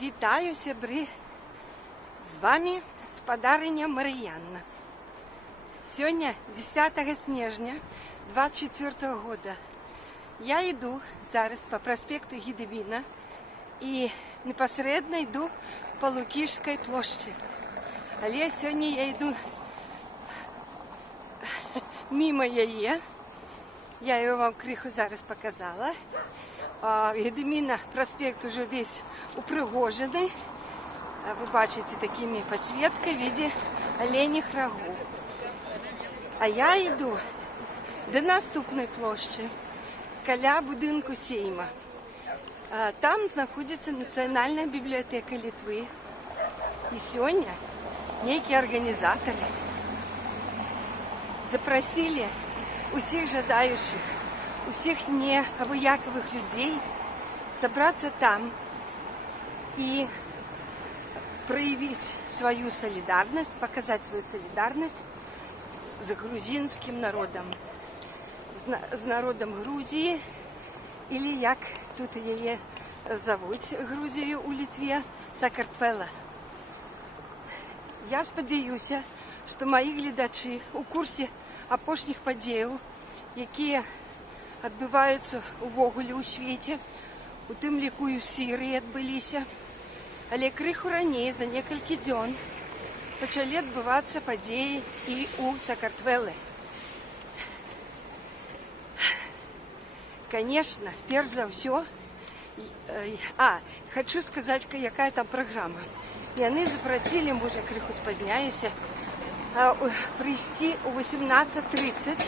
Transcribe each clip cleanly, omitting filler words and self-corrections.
Вітаю, сябры! З вами спадарыня Марыянна. Сегодня 10 снежня 24 года. Я иду зараз по проспекту Гедемина и непосредственно иду по Лукішской площади. Але сегодня я иду мимо яе. Я ее вам крыху зараз показала. Гедемина проспект уже весь упрыгожены. Вы бачите такими подсветкой в виде оленьих рогов. А я иду до наступной площади, каля будинку Сейма. Там находится Национальная библиотека Литвы. И сегодня некие организаторы запросили усіх жадающих, усіх неабыяковых людей собраться там и проявить свою солидарность, показать свою солидарность с грузинским народом, с народом Грузии, или як тут ее зовут Грузию у Литве, Сакартвела. Я спадзяюся, что мои глядачи у курсе апошніх падзеяў, якія адбываюцца увогуле ў свеце, у тым ліку і ў Сірыі адбыліся. Але крыху раней, за некалькі дзён, пачалі адбывацца падзеі і ў Сакартвеле. Конечно, перш за ўсё, хочу сказаць, якая там праграма. Яны запрасілі, можа, крыху спазняюся, прийти у 18:30.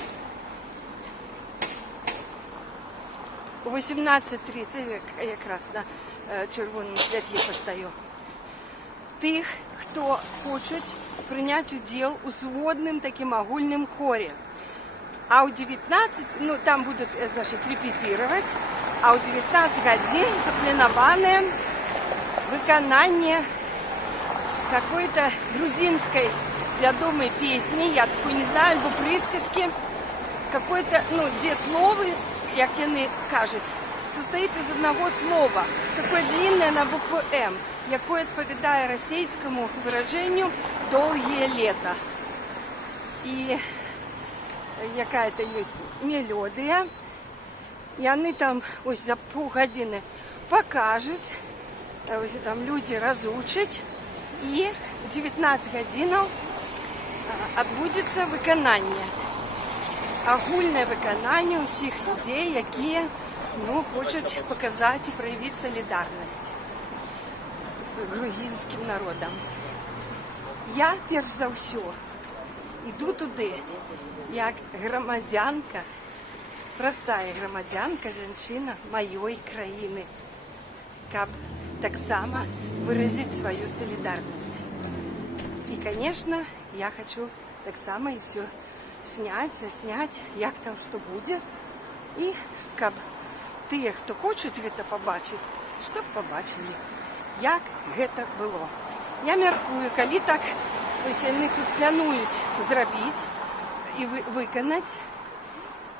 У 18:30, якраз на червоному світлі постою. Тих, хто хочуть прийняти уділ у сводним таким огульним хорі. А у 19, там будут, значит, репетировать, а у 19 годин заплановано виконання какой-то грузинской вядомой песни, я такой не знаю, альбо присказки, какой-то, где слово, як яны кажуть, состоит из одного слова, такое длинное на букву М, якое отповедает российскому выражению «долгие лета». И какая-то есть мелодия, и они там ось за паўгадзіны покажут, ось там люди разучат, и 19 годинов адбудзецца выкананне. Агульнае выкананне ўсіх людзей, якія хочуць паказаць і праявіць салідарнасць з грузінскім народам. Я перш за ўсё іду туды як грамадзянка, простая грамадзянка, жанчына маёй краіны, каб таксама выразіць сваю солидарность. И, конечно, я хочу таксама и все заснять, як там что будет. И каб тыя, хто хочуць гэта побачыць, чтоб побачили, як гэта было. Я мяркую, калі так, вось яны тут плануюць зрабіць и выканаць,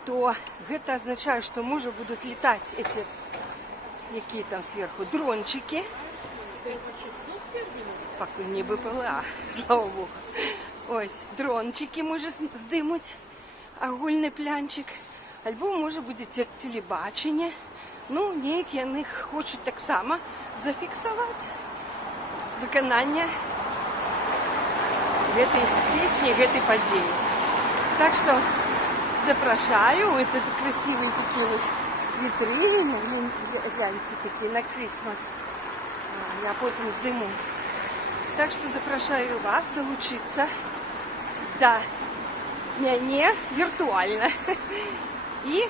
то гэта означает, что можа будут летать эти, якія там сверху, дрончики. Пакуль не БПЛА, слава Богу. Ось, дрончики може здимуть, агульний плянчик. Альбо може буде телебачення. Неякі яны хочуть так само зафіксувати виконання гэтай песні, гэтай падзеі. Так что запрашаю. Ой, тут красивые такие вот витрины, гляньте, такие на Крисмас. Я потом здыму. Так что запрашаю вас долучиться до мяне виртуально. И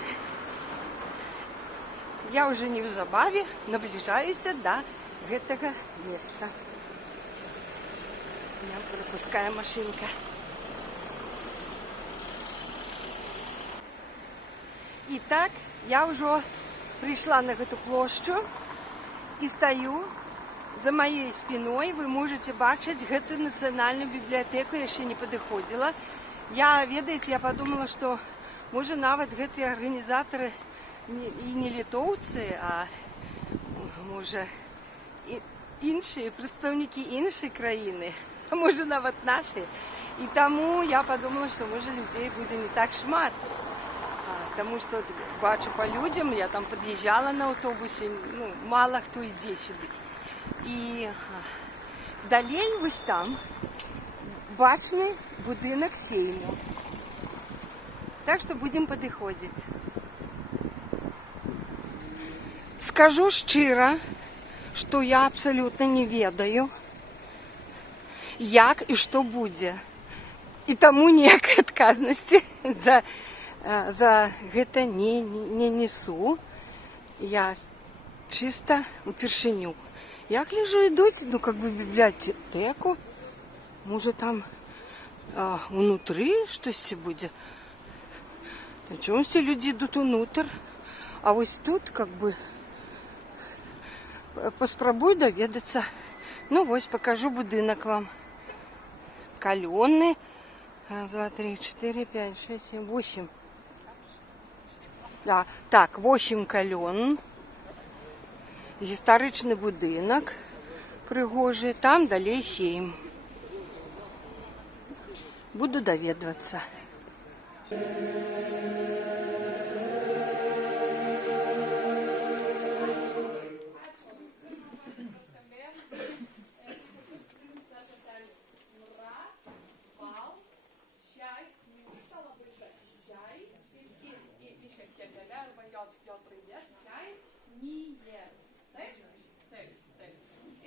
я уже неўзабаве наближаюся до гэтага месца. Меня пропускае машинка. Итак, я уже пришла на эту площадь и стою. За моей спиной вы можете бачить гэту нацыянальную библиотеку, я еще не падыходзіла. Я, ведаеце, я подумала, что можа нават гэтыя организаторы и не литовцы, а можа інші, представники іншої країни, а може навіть нашої. І тому я подумала, що може людей буде не так шмат. Тому що бачу по людям, я там під'їжджала на автобусі, ну, мало хто йде сюди. І далі ось там бачний будинок Сейму. Так що будемо підходити. Скажу щиро, що я абсолютно не ведаю, як і що буде. І тому ніякої відказності за гэта не несу. Я чисто упершыню. Як лежу ідуть, ну, как бы в бібліотеку. Може там внутрі щось буде. Чому всі люди йдуть внутрь? А ось тут, как бы, поспробую довідатися. Ну, ось покажу будинок вам. Кальонний. Раз, два, три, 4, 5, 6, 7, 8. Да, так, 8 кальон. Історичний будинок пригожий. Там далі 7. Буду довідуватися.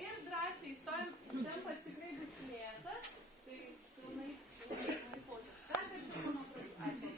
Ir drąsiai stojam, tempas tikrai bus lėtas, tai pilnai plaučias. Dar kartą mano pradžią.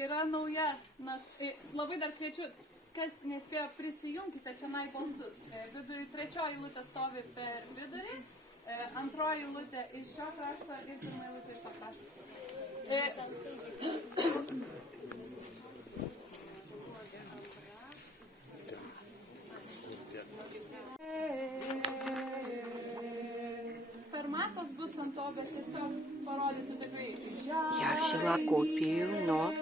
Yra nauja, labai dar kviečiu, kas nespėjo prisijunkite čia balsus. Trečioji eilutė stovi per vidurį, antroji eilutė iš šio krašto ir pirma eilutė iš to krašto. Fermatas bus ant to, bet tiesiog parodysiu tikrai. Я взяла копию нот.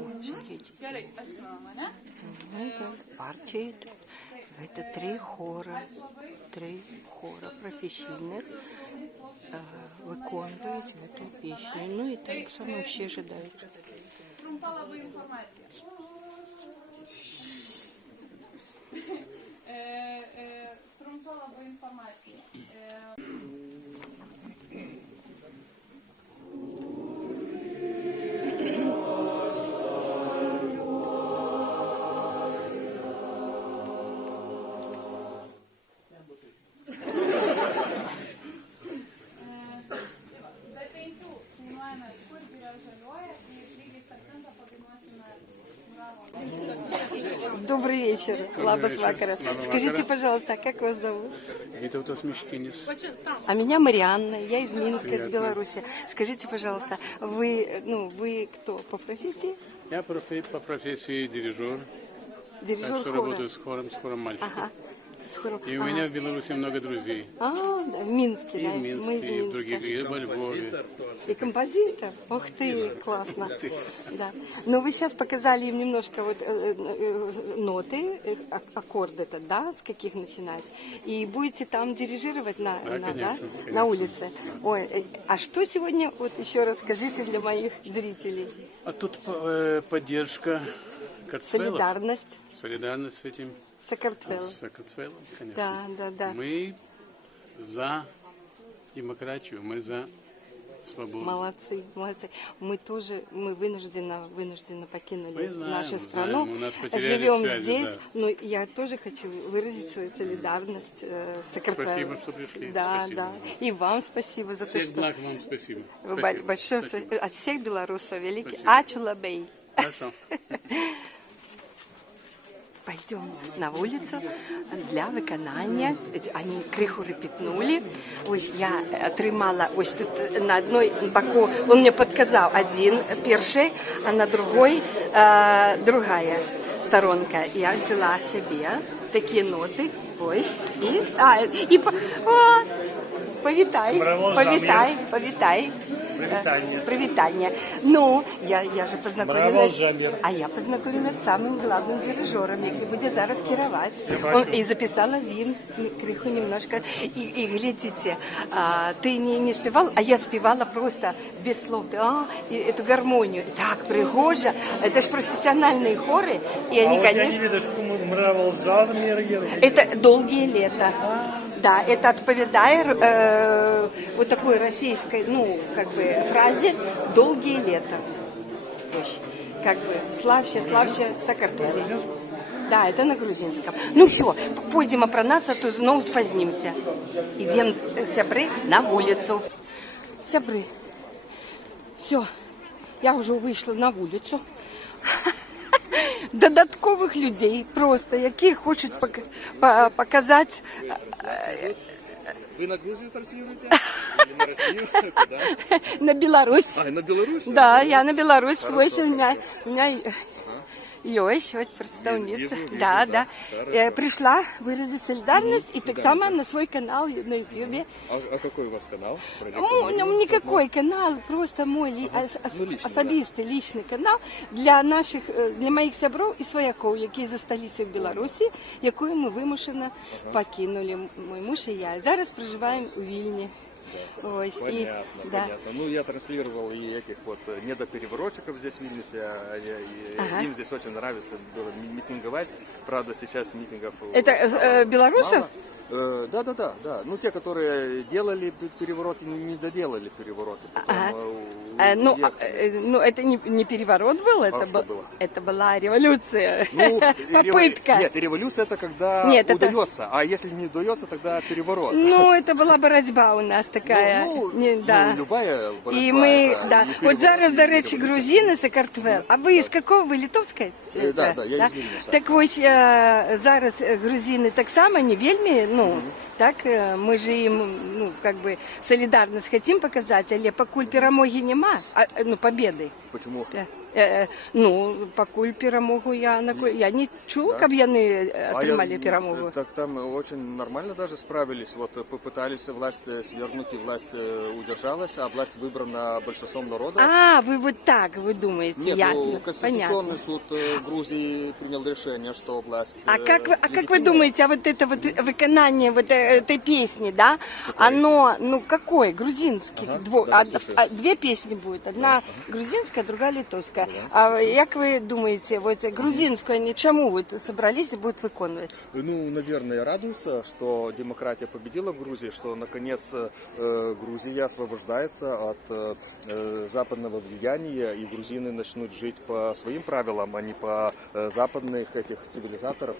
О, смотрите. Gerai, atsimenu, ne? Партия идут. Это три хора професійних виконують эту пісню. Ну і так само всі ожидають. Trumpa labai informacija. Trumpa labai informacija. Be 5 dainuojame Kur giria žaliuoja ir lygiai 7 padainuosime Bravo. Добрый вечер, Лабас Вакарас. Скажите, пожалуйста, как вас зовут? Витаутас Мишкинис. А меня Марианна, я из Минска, из Беларуси. Скажите, пожалуйста, вы кто по профессии? Я по профессии дирижер. Дирижер Так что хора. работаю с хором мальчиков. Ага. С хором. И у меня в Беларуси много друзей. Да, в Минске, И да? в Мы из Минске, и в других, Минска. и во Львове. И композитор? Ух ты, классно. Да. Но вы сейчас показали им немножко вот ноты, аккорды-то, да, с каких начинать. И будете там дирижировать Да, конечно. на улице. Ой, а что сегодня, вот еще раз скажите для моих зрителей. А тут поддержка Картвелов. Солидарность Солидарность с этим. Сакартвелла. С Картвелом, конечно. Да. Мы за демократию, мы за свободу. Молодцы. Мы вынужденно покинули Мы знаем, нашу страну. у нас потеряли Живем связи, здесь, да. но я тоже хочу выразить свою солидарность с Сакартвелом. Спасибо, что пришли. Да, Спасибо. да. И вам спасибо за то, Всех что благ вам спасибо. вы Спасибо. большое Спасибо. от всех белорусов великий. Спасибо. Ачулабей. Хорошо. Пойдем на вулицю для виконання. Вони криху репетнули. Ось я тримала ось тут на одной боку. Он мне подказал один перший, а на другой другая сторонка. Я взяла себе такі ноти. Ось повітай. Привитание. Ну, я же познакомилась. Я познакомилась с самым главным дирижером, який буде зараз керовать. И записала им криху немножко. И глядите, ты не спевал, а я спевала просто без слов. И эту гармонию. Так пригожа. Это же профессиональные хоры. И они, конечно... Это «Долгие лета». Да, это отповедает вот такой российской, фразе «долгие лета». Как бы славще Сакартвелі. Да, это на грузинском. Ну все, пойдем опранаться, то снова спозднимся. Идем, сябры, на улицу. Сябры, все, я уже вышла на вулицю. Додаткових людей просто, які хочуть показати. Вы на Грузию транслируете? Или на Россию? Куда? На Беларусь. На Беларусь? Да, я на Беларусь. Хорошо, У меня есть представница. Вижу, Да. да. Хорошо. Пришла выразить солидарность и так само на свой канал на YouTube. А какой у вас канал? Никакой канал, просто мой особистий, личный канал для моїх сябров і свояков, які засталися в Білорусі, яку ми вимушено покинули, мой муж і я. Зараз проживаємо у Вільні. Ось, Понятно. Ну, я транслировал и этих вот недопереворотчиков здесь в Вильнюсе. Им здесь очень нравится было митинговать. Правда, сейчас митингов... Это белорусов? Да. Ну, те, которые делали перевороты, не доделали перевороты. Это не переворот был, это была революция. Попытка. Нет, революция это когда удается, а если не удается, тогда переворот. Ну, это была боротьба у нас такая. Любая боротьба. І ми, От зараз, до речі, грузини, Сакартвел. А ви з якого? Ви литовська? Да, я із Вільнюса. Так ось зараз грузини так само, не вельми, так, ми ж їм, солідарність хотим показати, але покуль перемоги нема, победи. Почему? Ну, пакуль перамогу я не чула, каб яны атрымалі перамогу. Так там очень нормально даже справились. Вот попытались власть свергнуть, и власть удержалась, а власть выбрана большинством народа. А, вы вот так, вы думаете, Нет, ясно, Конституционный понятно. суд Грузии принял решение, что власть... А как вы легитимна. думаете, а вот это вот выконание вот этой песни, да, оно, ну, какой, грузинский, Ага, давай, слушай. две песни будет, одна грузинская, другая литовская. А як вы думаете, вот грузинскую они чему вот собрались и будут выконывать? Ну, наверное, я радуюсь, что демократия победила в Грузии, что наконец Грузия освобождается от западного влияния, и грузины начнут жить по своим правилам, а не по западных этих цивилизаторов.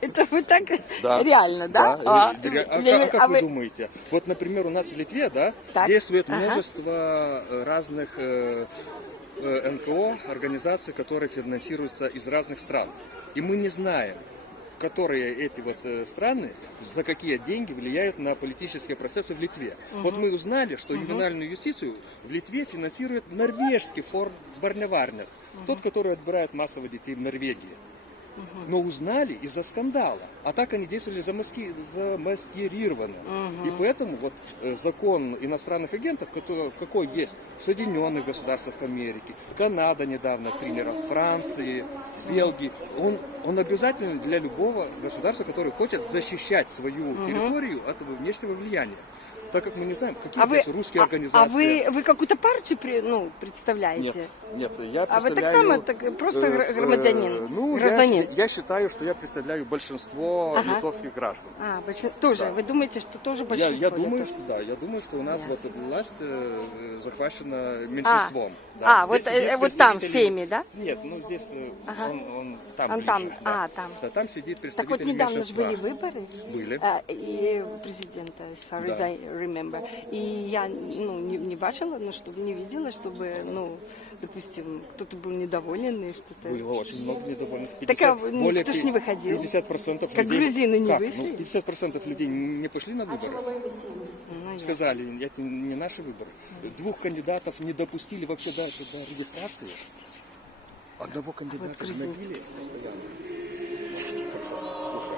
Это вы так Да. реально, да? А как вы вы- думаете? Вот, например, у нас в Литве, да, Так. действует Ага. множество разных НКО, организаций, которые финансируются из разных стран. И мы не знаем, которые эти вот страны, за какие деньги влияют на политические процессы в Литве. Вот мы узнали, что ювенальную юстицию в Литве финансирует норвежский фонд Барневарнер, тот, который отбирает массово детей в Норвегии. Но узнали из-за скандала. А так они действовали замаскирированно. И поэтому вот закон иностранных агентов, какой есть в Соединенных Государствах Америки, Канада недавно приняла, Франции, Бельгии, он обязателен для любого государства, которое хочет защищать свою территорию от внешнего влияния. Так как мы не знаем, какие здесь русские организации. А вы какую-то партию представляете? Нет, я А вы представляю... так само просто громадянин? Ну, гражданин? я считаю, что я представляю большинство литовских граждан. А, тоже. Да. Вы думаете, что тоже большинство? Я думаю, литовцев? что да. Я думаю, что у нас Ясно. вот власть захвачена меньшинством. А, Здесь сидит вот там, в представители- Сейме, да? Нет, ну здесь Ага. он там Он ближе. там, да. там. Да, там сидит Так представитель вот недавно же меньшинства. были выборы. Были. И президента, as far as Да. I remember. И я не бачила, чтобы не видела, чтобы, допустим, кто-то был недоволен и что-то. Было очень много недовольных. Так, кто ж не выходил? 50% Как людей... грузины не Как? вышли? 50% людей не пошли на выборы. Ну, Сказали, это не наши выборы. Двух кандидатов не допустили вообще даже до регистрации. Одного кандидата грузинский. гнобили постоянно. Слушай.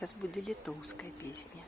зараз буде литовська пісня.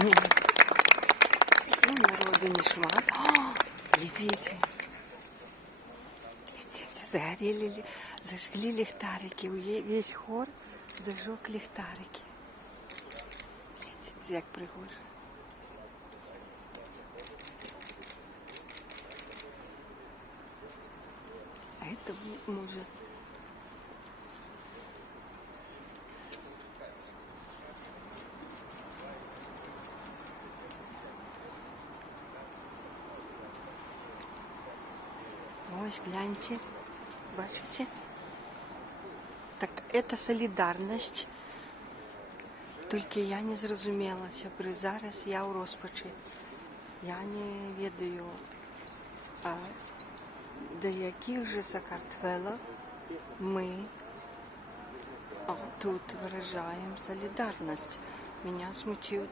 Ну, народу не шмат. О, глядите. Глядите, загорели, зажгли ліхтарики. Весь хор зажег ліхтарики. Глядите, як пригожа. А это може... Ось, гляньте, бачите? Так, это солідарність. Тільки я не зрозуміла, сябри, зараз я у розпачі. Я не ведаю, до яких же Сакартвело ми тут виражаємо солідарність. Мене смутив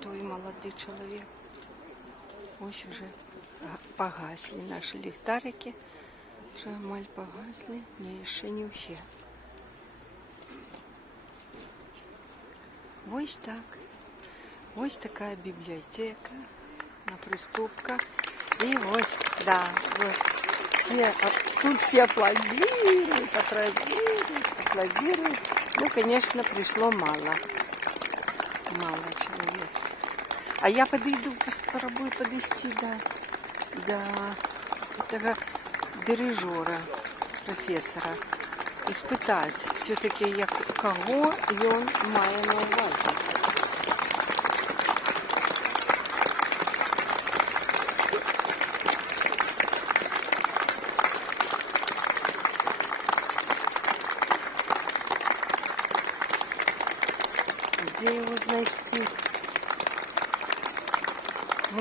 той молодий чоловік. Ось уже погасли наши ліхтарики. Шамаль погасли, не, ще не все. Ось так. Ось така бібліотека на Приступках. І ось, да, все, тут все аплодируют, аплодируют. Ну, конечно, пришло мало. Мало человек. А я подойду, попробую подойти до этого дирижера, профессора, испытать все-таки, кого он має на увазі.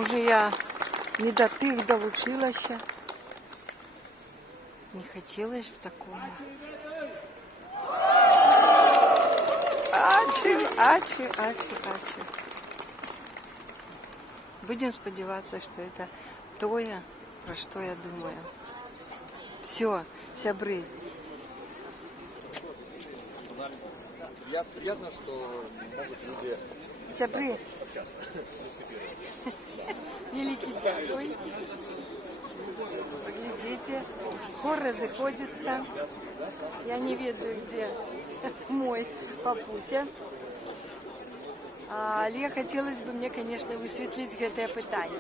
Може, я не до тих долучилася. Не хотілося б такого. Ачи. Будем сподіватися, що це тое, про що я думаю. Все, сябры. Приятно, что могут люди... Сябры. Великий дякую. Поглядите, хор разыходится. Я не ведаю, где мой папуся. Але хотелось бы мне, конечно, высветлить гэтае пытанне.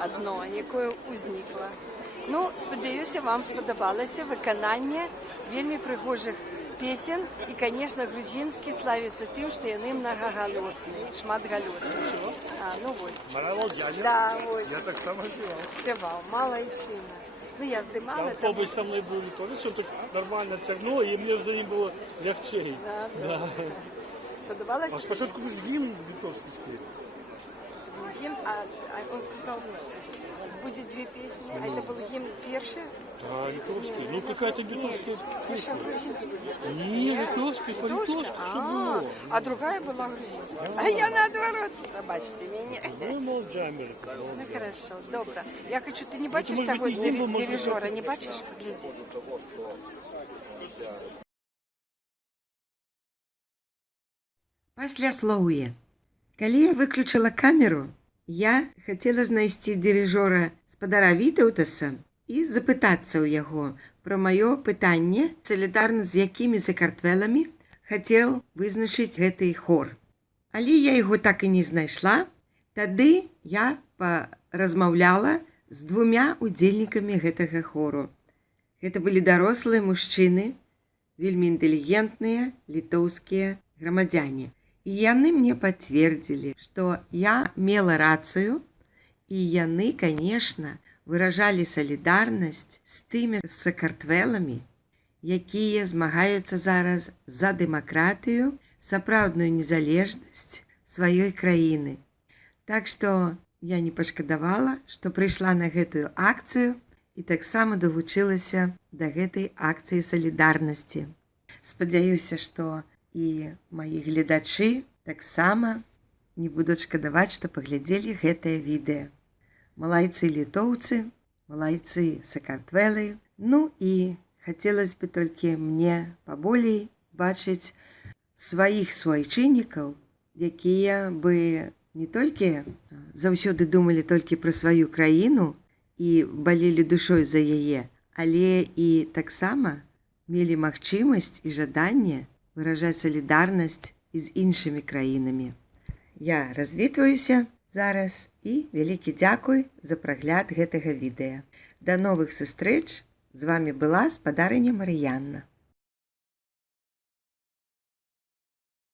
Одно, якое узникло. Ну, спадзяюся, вам спадабалася выкананне вельмі прыгожых песен. І, конечно, грузінскі славіцца тым, што яны многагалосныя, шматгалосныя. Ну вот. Да, вот. Я так само співав. Спевал, малайчина. Ну, я здымала Там побач со мною були теж, все так нормально тягнуло, і мені вже їм було легче. Да. Сподобалось? А спочатку ж гімн Вітовський спів. Гимн, он сказал, будет две песни, а это был гимн перший? А, Вітовський. Ну, какая-то Вітовська Перша пісня. грузинская. Ні, Вітовський, по Вітовську все було. А другая была грузинская. А я наоборот. Пробачьте меня. Ну, молджамер. Ну хорошо, добро. Я хочу, ты не бачишь может того быть, не гимн, может быть, дирижера, не бачишь? Погляди. Пасляслоўе. Калі я выключыла камеру, я хацела знайсці дырыжора спадара Вітаўтаса і запытацца ў яго пра маё пытанне, салідарна з якімі сакартвэламі хацеў вызначыць гэты хор. Але я яго так і не знайшла, тады я паразмаўляла з двумя удзельнікамі гэтага хору. Гэта былі дарослыя мужчыны, вельмі інтэлігентныя літоўскія грамадзяне. І яны мне пацвердзілі, што я мела рацыю, і яны, конечно, выражалі салідарнасць з тымі сакартвэламі, якія змагаюцца зараз за дэмакратыю, сапраўдную незалежнасць сваёй краіны. Так што я не пашкадавала, што прыйшла на гэтую акцыю і таксама далучылася да гэтай акцыі салідарнасці. Спадзяюся, што і маі гледачы таксама не будуць шкадаваць, што паглядзелі гэтае відэа. Малайцы літоўцы, малайцы сакартвэлы. Ну і хацелось бы толькі мне паболей бачыць сваіх суайчыннікаў, якія бы не толькі заўсёды думалі толькі пра сваю краіну і балелі душой за яе, але і таксама мелі магчымасць і жаданне выражаць салідарнасць з іншымі краінамі. Я развітваюся зараз і вялікі дзякуй за прагляд гэтага відэа. Да новых сустрэч! З вамі была спадарыня Марыянна.